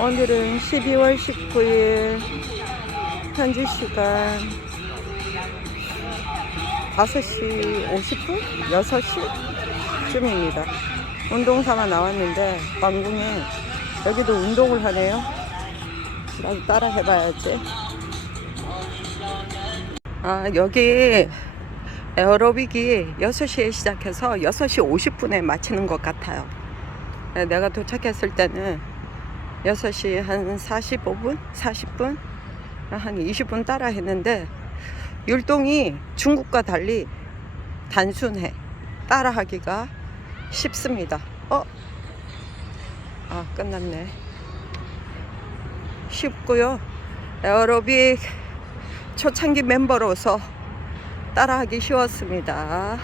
오늘은 12월 19일 현지 시간 5시 50분? 6시쯤입니다. 운동 삼아 나왔는데 왕궁에 여기도 운동을 하네요. 나도 따라 해봐야지. 여기 에어로빅이 6시에 시작해서 6시 50분에 마치는 것 같아요. 내가 도착했을 때는 6시 한 45분? 40분? 한 20분 따라 했는데 율동이 중국과 달리 단순해. 따라하기가 쉽습니다. 끝났네. 쉽고요. 에어로빅 초창기 멤버로서 따라하기 쉬웠습니다.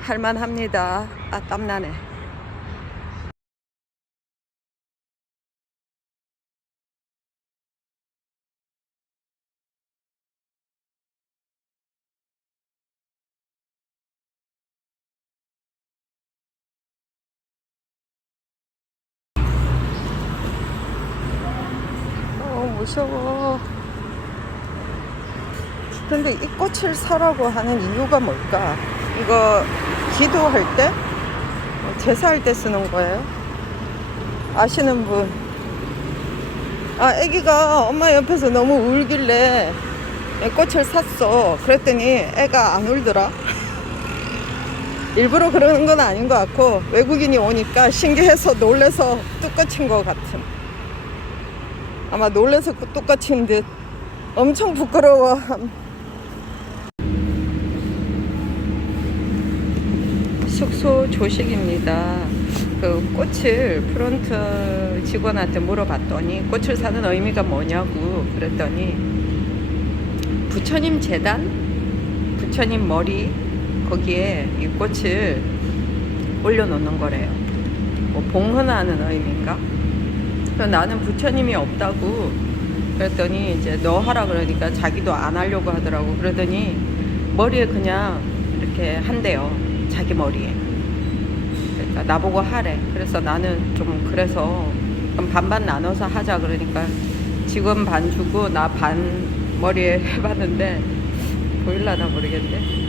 할만합니다. 땀나네. 무서워. 근데 이 꽃을 사라고 하는 이유가 뭘까? 이거 기도할 때? 제사할 때 쓰는 거예요? 아시는 분? 애기가 엄마 옆에서 너무 울길래 꽃을 샀어. 그랬더니 애가 안 울더라. 일부러 그러는 건 아닌 것 같고 외국인이 오니까 신기해서 놀래서 뚝 꺼친 것 같은. 아마 놀래서 뚝 꺼친 듯. 엄청 부끄러워. 숙소 조식입니다. 그 꽃을 프론트 직원한테 물어봤더니 꽃을 사는 의미가 뭐냐고 그랬더니 부처님 재단, 부처님 머리 거기에 이 꽃을 올려놓는 거래요. 뭐 봉헌하는 의미인가? 나는 부처님이 없다고 그랬더니 이제 너 하라 그러니까 자기도 안 하려고 하더라고. 그러더니 머리에 그냥 이렇게 한대요. 자기 머리에. 그러니까 나보고 하래. 그래서 나는 좀 그래서 그럼 반반 나눠서 하자 그러니까 직원 반 주고 나 반 머리에 해봤는데 보일라나 모르겠네.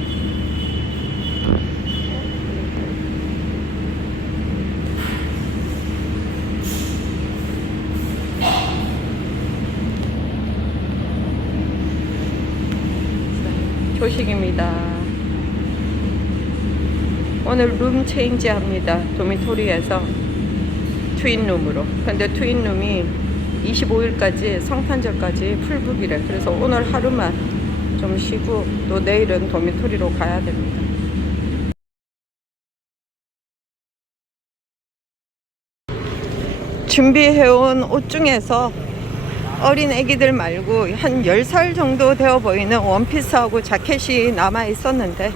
조식입니다. 오늘 룸 체인지 합니다. 도미토리에서 트윈룸으로. 근데 트윈룸이 25일까지 성탄절까지 풀북이래. 그래서 오늘 하루만 좀 쉬고 또 내일은 도미토리로 가야 됩니다. 준비해온 옷 중에서 어린 애기들 말고 한 10살 정도 되어 보이는 원피스하고 자켓이 남아 있었는데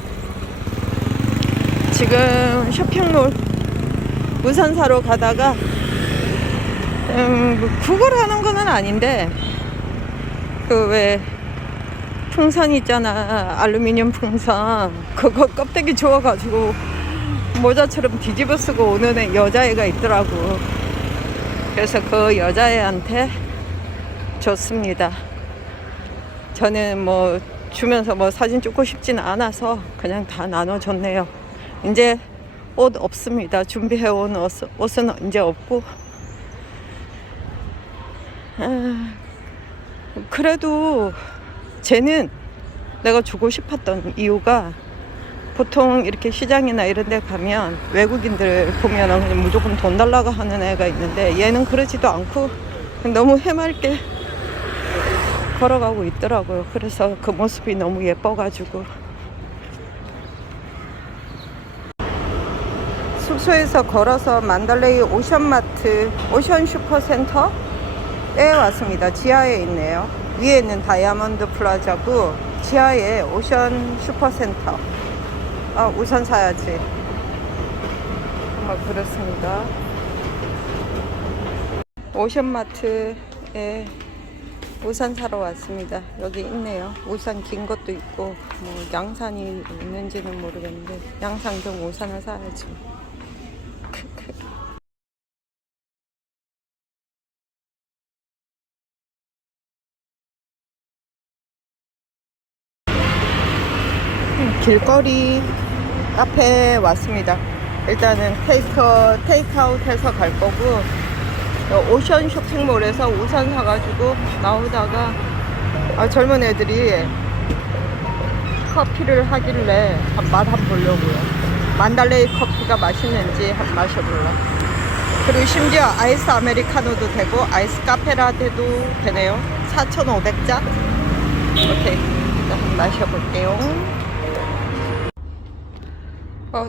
지금 쇼핑몰 우산 사러 가다가 구걸하는 거는 아닌데 그 왜 풍선 있잖아, 알루미늄 풍선, 그거 껍데기 주워가지고 모자처럼 뒤집어 쓰고 오는 여자애가 있더라고. 그래서 그 여자애한테 줬습니다. 저는 뭐 주면서 뭐 사진 찍고 싶지는 않아서 그냥 다 나눠줬네요. 이제 옷 없습니다. 준비해온 옷은 이제 없고. 그래도 쟤는 내가 주고 싶었던 이유가 보통 이렇게 시장이나 이런 데 가면 외국인들 보면은 그냥 무조건 돈 달라고 하는 애가 있는데 얘는 그러지도 않고 너무 해맑게 걸어가고 있더라고요. 그래서 그 모습이 너무 예뻐가지고 숙소에서 걸어서 만달레이 오션마트, 오션 슈퍼센터에 왔습니다. 지하에 있네요. 위에는 다이아몬드 플라자고 지하에 오션 슈퍼센터. 우선 사야지. 그렇습니다. 오션마트에 우산 사러 왔습니다. 여기 있네요. 우산 긴 것도 있고 뭐 양산이 있는지는 모르겠는데 양산경 우산을 사야지. 길거리 카페에 왔습니다. 일단은 테이크아웃해서 갈 거고, 오션 쇼핑몰에서 우산 사가지고 나오다가 젊은 애들이 커피를 하길래 맛 한번 보려고요. 만달레이 커피가 맛있는지 한번 마셔볼라. 그리고 심지어 아이스 아메리카노도 되고 아이스 카페라떼도 되네요. 4,500자. 오케이, 일단 한번 마셔볼게요.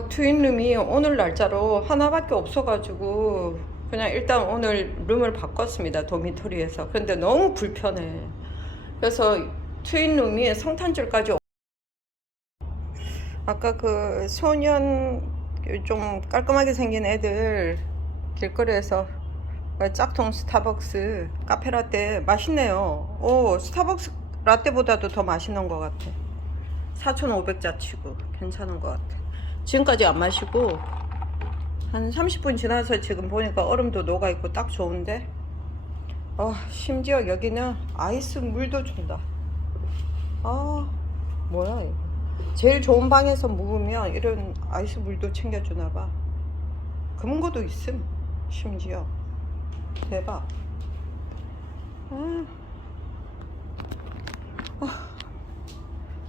트윈룸이 오늘 날짜로 하나밖에 없어가지고 그냥 일단 오늘 룸을 바꿨습니다. 도미토리에서. 그런데 너무 불편해. 그래서 트윈룸이 성탄절까지. 아까 그 소년 좀 깔끔하게 생긴 애들 길거리에서 짝퉁 스타벅스 카페라떼 맛있네요. 스타벅스 라떼보다도 더 맛있는 것 같아. 4,500자 치고 괜찮은 것 같아. 지금까지 안 마시고 한 30분 지나서 지금 보니까 얼음도 녹아있고 딱 좋은데, 심지어 여기는 아이스 물도 준다. 뭐야 이거. 제일 좋은 방에서 묵으면 이런 아이스 물도 챙겨주나봐. 그런 것도 있음. 심지어 대박.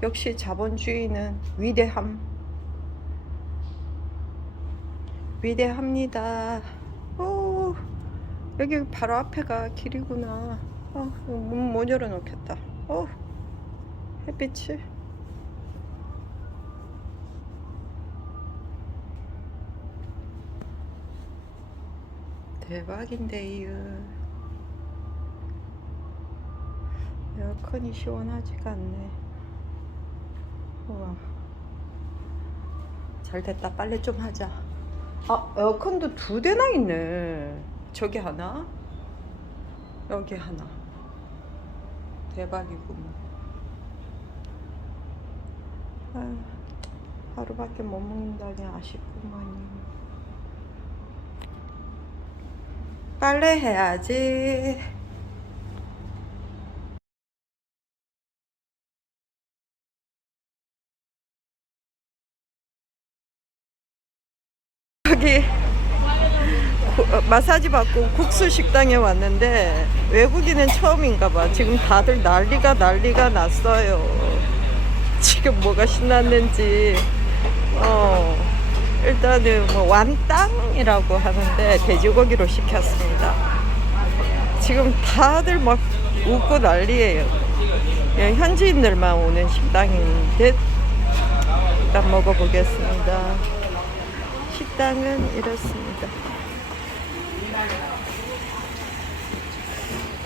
역시 자본주의는 위대합니다. 여기 바로 앞에가 길이구나. 문 못 열어놓겠다. 햇빛이. 대박인데요. 에어컨이 시원하지가 않네. 우와. 잘됐다. 빨래 좀 하자. 에어컨도 2대나 있네. 저기 하나, 여기 하나. 대박이구만. 하루밖에 못 먹는다니 아쉽구만. 빨래 해야지. 여기 마사지 받고 국수 식당에 왔는데 외국인은 처음인가 봐. 지금 다들 난리가 났어요. 지금 뭐가 신났는지. 일단은 뭐 완땅이라고 하는데 돼지고기로 시켰습니다. 지금 다들 막 웃고 난리예요. 현지인들만 오는 식당인 듯. 일단 먹어보겠습니다. 식당은 이렇습니다.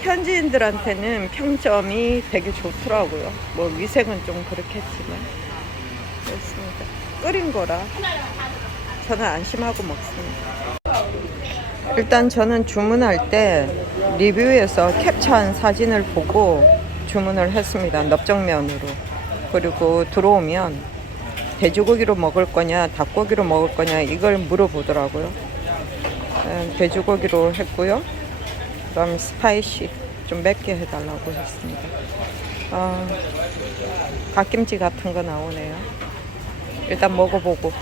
현지인들한테는 평점이 되게 좋더라고요. 뭐 위생은 좀 그렇겠지만. 그렇습니다. 끓인 거라 저는 안심하고 먹습니다. 일단 저는 주문할 때 리뷰에서 캡처한 사진을 보고 주문을 했습니다. 넙정면으로. 그리고 들어오면 돼지고기로 먹을 거냐 닭고기로 먹을 거냐 이걸 물어보더라고요. 돼지고기로 했고요. 그럼 스파이시 좀 맵게 해달라고 했습니다. 갓김치 같은 거 나오네요. 일단 먹어보고.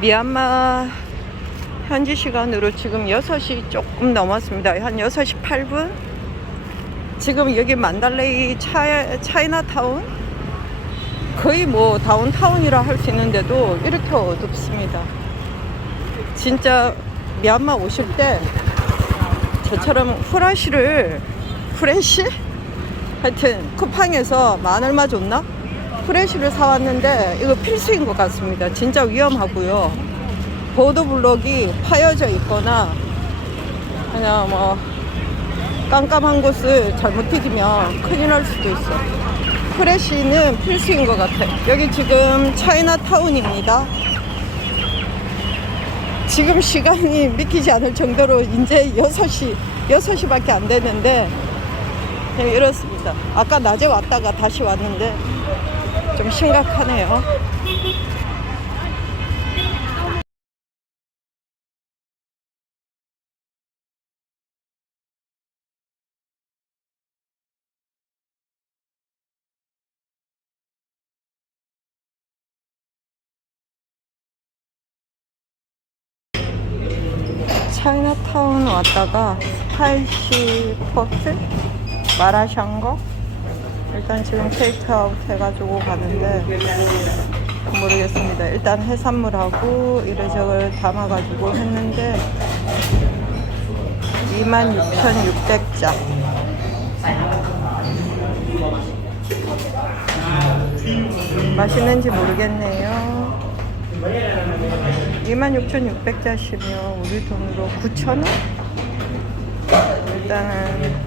미얀마 현지 시간으로 지금 6시 조금 넘었습니다. 한 6시 8분? 지금 여기 만달레이 차이나타운? 거의 뭐 다운타운이라 할 수 있는데도 이렇게 어둡습니다. 진짜 미얀마 오실 때 저처럼 프레쉬? 하여튼 쿠팡에서 만 얼마 줬나? 프레쉬를 사왔는데 이거 필수인 것 같습니다. 진짜 위험하고요. 보도블록이 파여져 있거나 그냥 뭐 깜깜한 곳을 잘못 디디면 큰일 날 수도 있어. 프레쉬는 필수인 것 같아요. 여기 지금 차이나타운입니다. 지금 시간이 믿기지 않을 정도로 이제 6시밖에 안 됐는데 이렇습니다. 아까 낮에 왔다가 다시 왔는데 좀 심각하네요. 차이나타운 왔다가 스파이시 포트 마라샹궈 일단 지금 테이크아웃 해가지고 가는데 모르겠습니다. 일단 해산물하고 이래저래 담아가지고 했는데 26,600자. 맛있는지 모르겠네요. 26,600자시면 우리 돈으로 9,000원? 일단은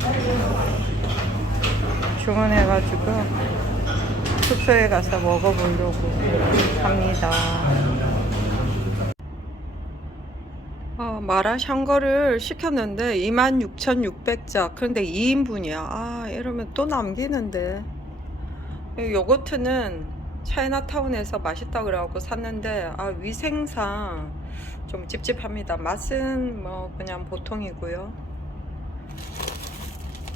주문해가지고 숙소에 가서 먹어보려고 합니다. 마라샹궈를 시켰는데 26,600자. 그런데 2인분이야. 이러면 또 남기는데. 요거트는 차이나타운에서 맛있다 그래갖고 샀는데 위생상 좀 찝찝합니다. 맛은 뭐 그냥 보통이고요.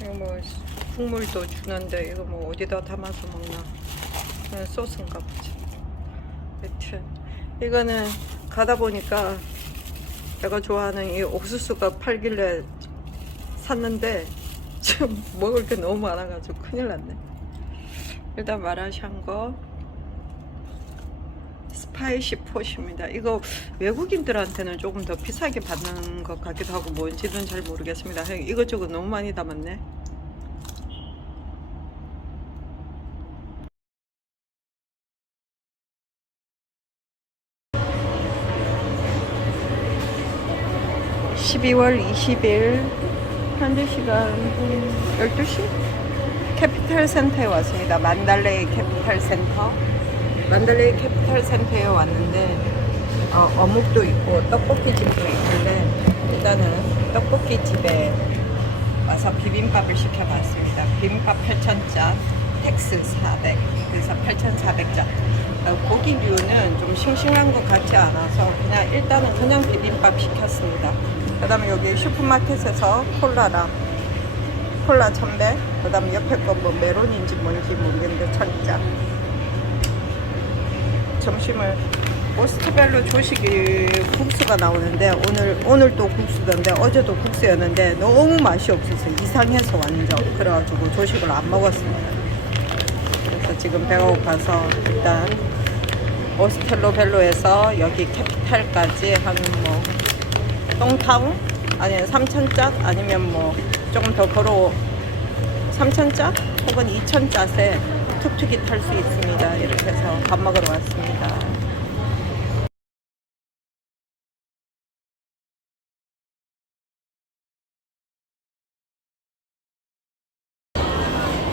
이거 뭐 국물도 주는데 이거 뭐 어디다 담아서 먹나? 그냥 소스인가 보지. 여튼 이거는 가다 보니까 내가 좋아하는 이 옥수수가 팔길래 샀는데 지금 먹을 게 너무 많아가지고 큰일 났네. 일단 마라샹궈 스파이시 폿입니다. 이거 외국인들한테는 조금 더 비싸게 받는 것 같기도 하고 뭔지는 잘 모르겠습니다. 이것저것 너무 많이 담았네. (12월 20일) 현재 시간 12시? 캐피탈 센터에 왔습니다. 만달레이 캐피탈 센터. 만달레이 캐피탈 센터에 왔는데 어묵도 있고 떡볶이 집도 있는데 일단은 떡볶이 집에 와서 비빔밥을 시켜봤습니다. 비빔밥 8,000짜, 텍스 400, 그래서 8,400짜. 고기류는 좀 싱싱한 것 같지 않아서 일단은 그냥 비빔밥 시켰습니다. 그 다음에 여기 슈퍼마켓에서 콜라 1,100, 그 다음에 옆에 거 뭐 메론인지 뭔지 모르겠는데 1,000짜. 점심을 오스트벨로 조식이 국수가 나오는데 오늘 또 국수던데 어제도 국수였는데 너무 맛이 없어서 이상해서 완전 그래가지고 조식을 안 먹었습니다. 그래서 지금 배가 고파서 일단 오스텔로벨로에서 여기 캐피탈까지 한 뭐 똥타운 아니면 3,000짜 아니면 뭐 조금 더 걸어 3,000짜 혹은 2,000짜세 툭툭이 탈 수 있습니다. 이렇게 해서 밥 먹으러 왔습니다.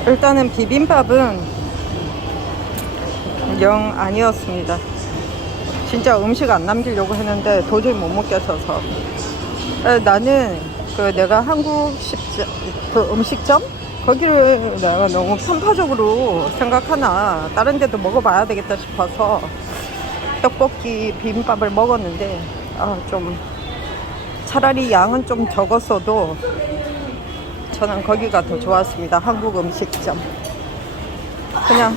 일단은 비빔밥은 영 아니었습니다. 진짜 음식 안 남기려고 했는데 도저히 못 먹겠어서. 나는 내가 한국 음식점? 거기를 내가 너무 편파적으로 생각하나 다른 데도 먹어봐야 되겠다 싶어서 떡볶이 비빔밥을 먹었는데 좀 차라리 양은 좀 적었어도 저는 거기가 더 좋았습니다. 한국 음식점. 그냥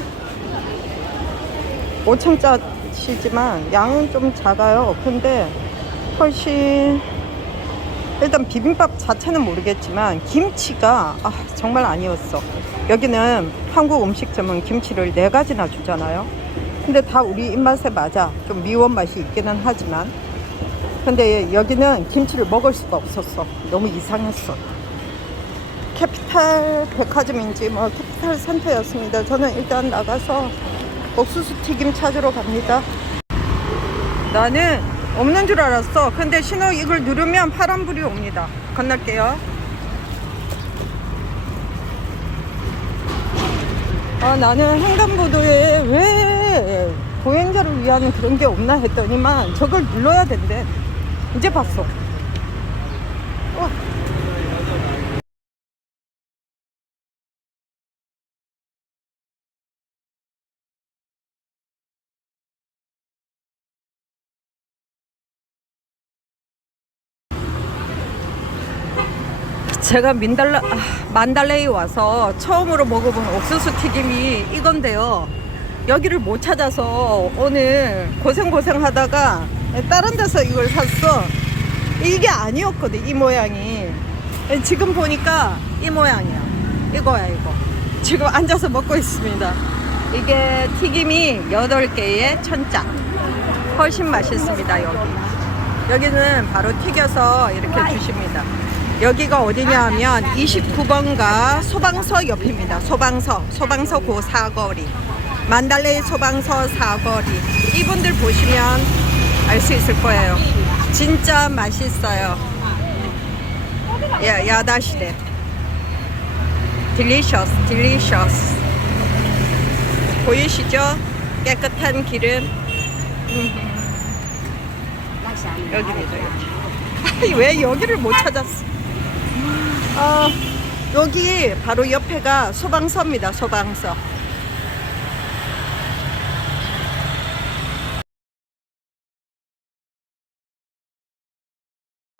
5,000짜리지만 양은 좀 작아요. 근데 훨씬 일단 비빔밥 자체는 모르겠지만 김치가 정말 아니었어. 여기는 한국 음식점은 김치를 4가지나 주잖아요. 근데 다 우리 입맛에 맞아. 좀 미원 맛이 있기는 하지만 근데 여기는 김치를 먹을 수가 없었어. 너무 이상했어. 캐피탈 백화점인지 뭐 캐피탈 센터였습니다. 저는 일단 나가서 옥수수 튀김 찾으러 갑니다. 나는 없는 줄 알았어. 근데 신호 이걸 누르면 파란불이 옵니다. 건널게요. 나는 횡단보도에 왜 보행자를 위한 그런 게 없나 했더니만 저걸 눌러야 된대. 이제 봤어. 제가 만달레이 와서 처음으로 먹어본 옥수수 튀김이 이건데요. 여기를 못 찾아서 오늘 고생 하다가 다른 데서 이걸 샀어. 이게 아니었거든, 이 모양이. 지금 보니까 이 모양이야. 이거야, 이거. 지금 앉아서 먹고 있습니다. 이게 튀김이 8개에 1,000짜. 훨씬 맛있습니다, 여기. 여기는 바로 튀겨서 이렇게 주십니다. 여기가 어디냐 하면 29번가 소방서 옆입니다. 소방서 고 사거리. 만달레이 소방서 사거리. 이분들 보시면 알 수 있을 거예요. 진짜 맛있어요. 야다시대. 딜리셔스. 보이시죠? 깨끗한 기름. 여기입니다, 여기. 왜 여기를 못 찾았어? 여기 바로 옆에가 소방서입니다, 소방서.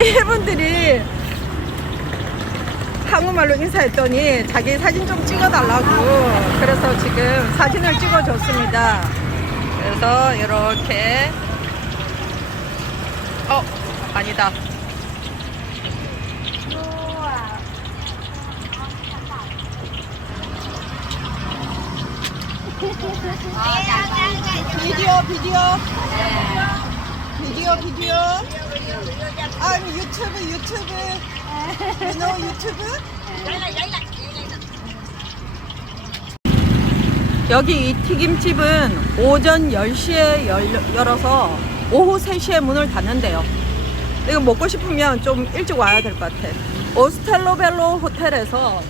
이분들이 한국말로 인사했더니 자기 사진 좀 찍어달라고, 그래서 지금 사진을 찍어줬습니다. 그래서 이렇게 아니다. 비디오. 유튜브. You know 유튜브? 여기 이 튀김집은 오전 10시에 열어서 오후 3시에 문을 닫는데요. 이거 먹고 싶으면 좀 일찍 와야 될 것 같아. 오스텔로벨로 호텔에서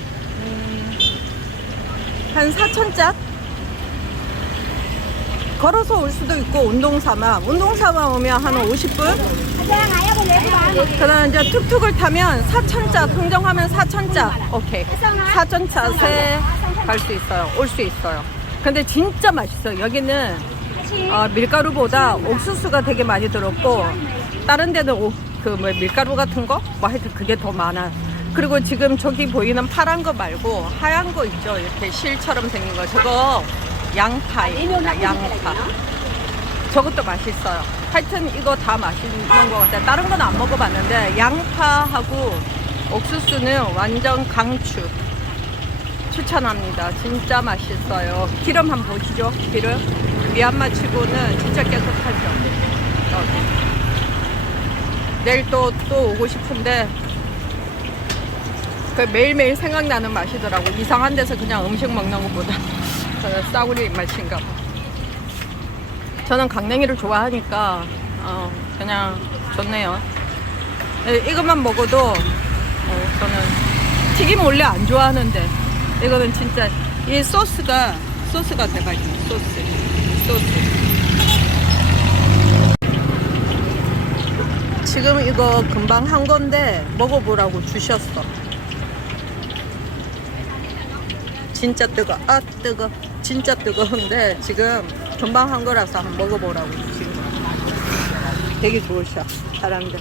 한 4,000짜? 걸어서 올 수도 있고 운동삼아 오면 한 50분? 그다음 이제 툭툭을 타면 4,000짜, 통정하면 4,000짜. 오케이. 4,000짜세 갈 수 있어요. 올 수 있어요. 근데 진짜 맛있어요. 여기는 밀가루보다 옥수수가 되게 많이 들었고, 다른 데는 밀가루 같은 거? 하여튼 그게 더 많아. 그리고 지금 저기 보이는 파란 거 말고 하얀 거 있죠? 이렇게 실처럼 생긴 거. 저거 양파입니다. 양파. 저것도 맛있어요. 하여튼 이거 다 맛있는 것 같아요. 다른 건 안 먹어봤는데 양파하고 옥수수는 완전 강추. 추천합니다. 진짜 맛있어요. 기름 한번 보시죠. 기름. 미얀마 치고는 진짜 깨끗하죠. 내일 또 오고 싶은데 매일매일 생각나는 맛이더라고. 이상한 데서 그냥 음식 먹는 것보다 싸구려 입맛인가 봐. 저는 강냉이를 좋아하니까 그냥 좋네요. 이것만 먹어도 저는 튀김 원래 안 좋아하는데 이거는 진짜 이 소스가 대박이에요. 소스. 지금 이거 금방 한 건데 먹어보라고 주셨어. 진짜 뜨거. 진짜 뜨거운데 지금 금방 한 거라서 한번 먹어보라고 주신 거. 되게 좋으셔. 사람들.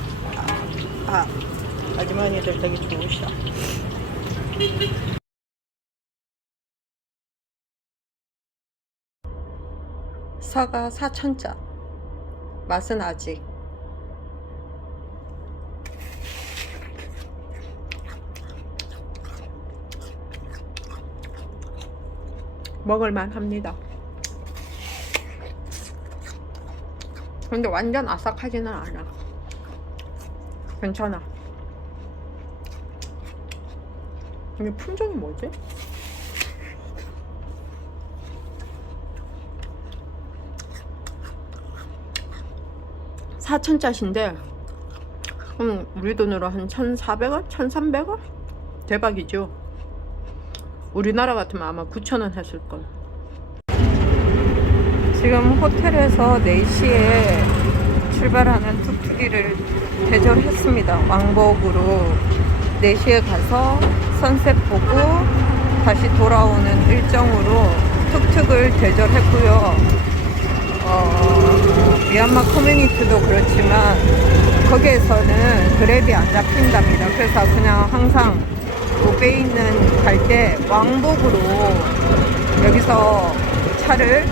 아주머니들 되게 좋으셔. 사과 4,000짜. 맛은 아직. 먹을만 합니다. 근데 완전 아삭하지는 않아. 괜찮아. 이게 품종이 뭐지? $4,000짜리인데 우리 돈으로 한 1,400원? 1,300원? 대박이죠. 우리나라 같으면 아마 9,000원 했을걸. 지금 호텔에서 4시에 출발하는 툭툭이를 대절했습니다. 왕복으로 4시에 가서 선셋 보고 다시 돌아오는 일정으로 툭툭을 대절했고요. 미얀마 커뮤니티도 그렇지만 거기에서는 그랩이 안 잡힌답니다. 그래서 그냥 항상 도베 있는 갈 때 왕복으로 여기서 차를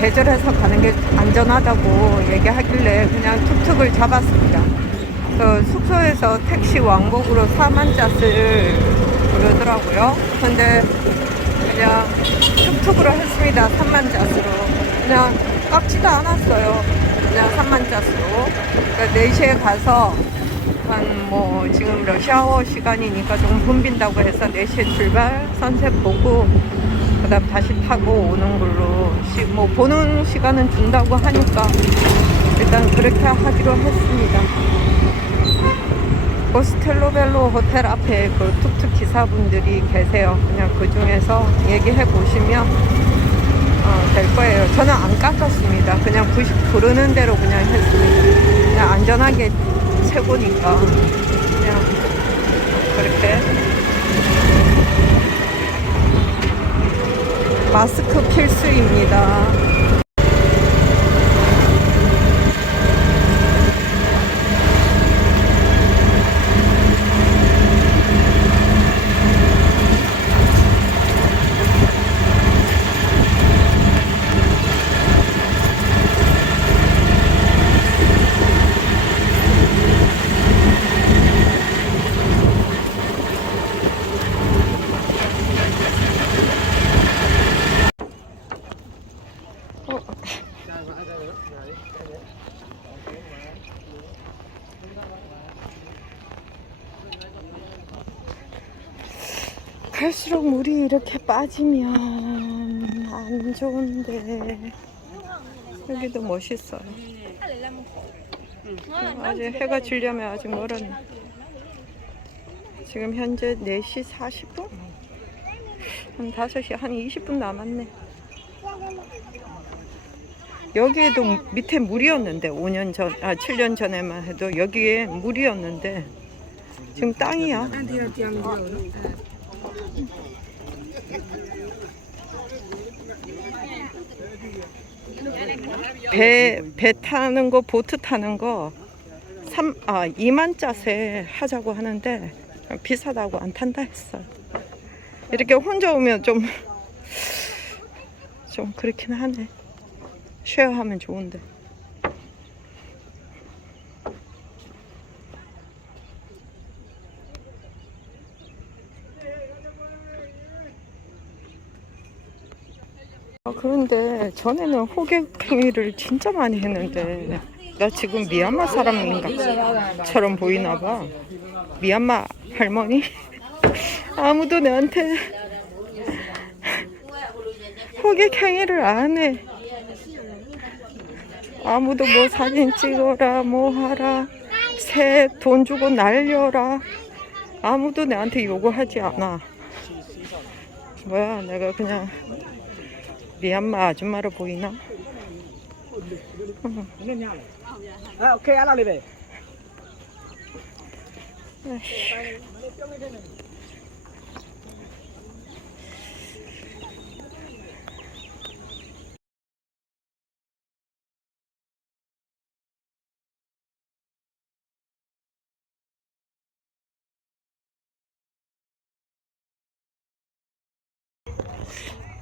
대절해서 가는 게 안전하다고 얘기하길래 그냥 툭툭을 잡았습니다. 그 숙소에서 택시 왕복으로 4만짜스를 부르더라고요. 근데 그냥 툭툭으로 했습니다. 3만짜스로. 그냥 깎지도 않았어요. 그냥 3만짜스로. 그러니까 4시에 가서 한 뭐 지금 러시아워 시간이니까 좀 붐빈다고 해서 4시에 출발, 선셋 보고 그 다음 다시 타고 오는 걸로 뭐 보는 시간은 준다고 하니까 일단 그렇게 하기로 했습니다. 고스텔로벨로 호텔 앞에 그 툭툭 기사분들이 계세요. 그냥 그 중에서 얘기해 보시면 될 거예요. 저는 안 깎았습니다. 그냥 부르는 대로 그냥 했습니다. 그냥 안전하게 최고니까 그냥 그렇게. 마스크 필수입니다. 갈수록 물이 이렇게 빠지면 안 좋은데. 여기도 멋있어요. 아직 해가 지려면 아직 멀었네. 지금 현재 4시 40분? 한 5시 한 20분 남았네. 여기에도 밑에 물이었는데 7년 전에만 해도 여기에 물이었는데 지금 땅이야. 배 타는 거, 보트 타는 거 2만짜세 하자고 하는데 비싸다고 안 탄다 했어요. 이렇게 혼자 오면 좀 그렇긴 하네. 쉐어하면 좋은데. 그런데 전에는 호객행위를 진짜 많이 했는데 나 지금 미얀마 사람인가처럼 보이나 봐. 미얀마 할머니? 아무도 내한테 호객행위를 안 해. 아무도 뭐 사진 찍어라, 뭐 하라, 새 돈 주고 날려라. 아무도 내한테 요구하지 않아. 뭐야, 내가 그냥 미얀마 아줌마로 보이나? 오케이, 알아리베.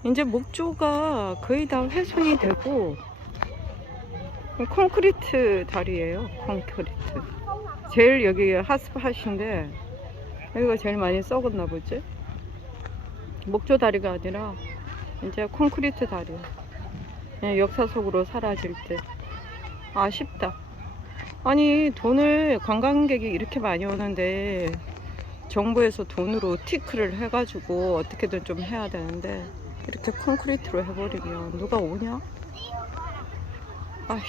이제 목조가 거의 다 훼손이 되고 콘크리트 다리예요. 콘크리트. 제일 여기 핫스팟인데 여기가 제일 많이 썩었나 보지. 목조 다리가 아니라 이제 콘크리트 다리야. 그냥 역사 속으로 사라질 때. 아쉽다. 아니 돈을 관광객이 이렇게 많이 오는데 정부에서 돈으로 티크를 해가지고 어떻게든 좀 해야 되는데 이렇게 콘크리트로 해버리면 누가 오냐? 아휴.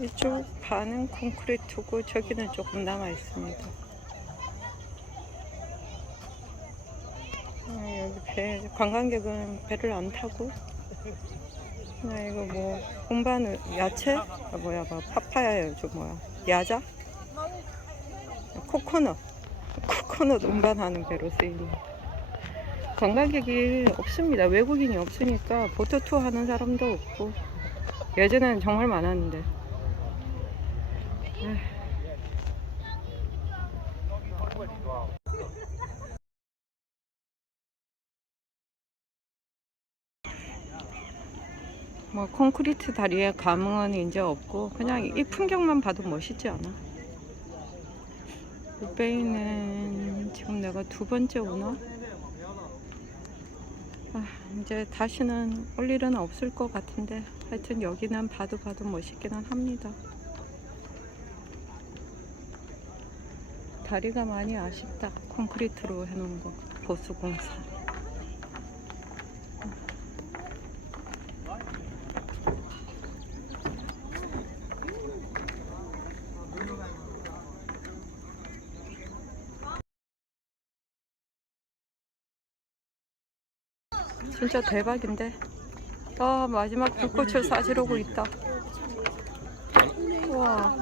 이쪽 반은 콘크리트고 저기는 조금 남아 있습니다. 여기 관광객은 배를 안 타고 이거 뭐 운반 야채? 뭐야, 파파야요, 야자? 코코넛 운반하는 배로 쓰입니다. 관광객이 없습니다. 외국인이 없으니까 보트 투어 하는 사람도 없고. 예전에는 정말 많았는데. 뭐 콘크리트 다리에 감흥은 이제 없고 그냥 이 풍경만 봐도 멋있지 않아? 우베이는 지금 내가 두 번째 오나? 이제 다시는 올 일은 없을 것 같은데 하여튼 여기는 봐도 멋있기는 합니다. 다리가 많이 아쉽다. 콘크리트로 해놓은 거 보수공사. 진짜 대박인데. 마지막 불꽃을 쏴지르고 있다. 와.